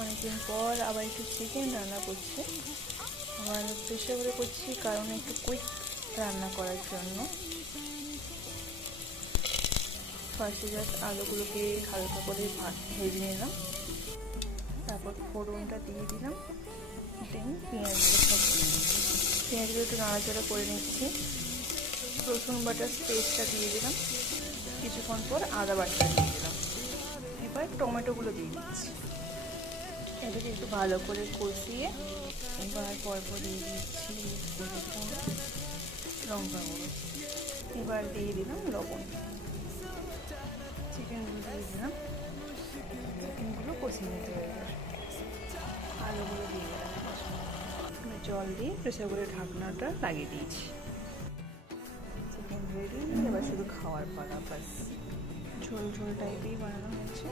অনেকদিন পর আবার একটু চিকেন রান্না করছি, আবার প্রেসারে করছি কারণ একটু কুইক রান্না করার জন্য। ফার্স্টে জাস্ট আলুগুলোকে হালকা করে ভেজে নিলাম, তারপর ফোড়নটা দিয়ে দিলাম, দেন পেঁয়াজগুলো সব দিয়ে দিলাম। পেঁয়াজগুলো একটু নাড়াচাড়া করে নিচ্ছি, রসুন বাটার পেস্টটা দিয়ে দিলাম, কিছুক্ষণ পর আদা বাটাটা দিয়ে দিলাম। এবার টমেটোগুলো দিয়ে দিচ্ছি, এটাকে একটু ভালো করে কষিয়ে এবার পরপর দিয়ে দিচ্ছি লঙ্কা গুঁড়ো, এবার দিয়ে দিলাম লবণ, চিকেনগুলো দিয়ে দিলাম, চিকেনগুলো কষিয়ে নিতে হবে। এবার আলুগুলো দিয়ে দিলাম, জল দিয়ে প্রেসার করে ঢাকনাটা লাগিয়ে দিয়েছি। চিকেন রেডি, এবার শুধু খাওয়ার পালা। বাস ঝোল ঝোল টাইপেই বানানো হয়েছে।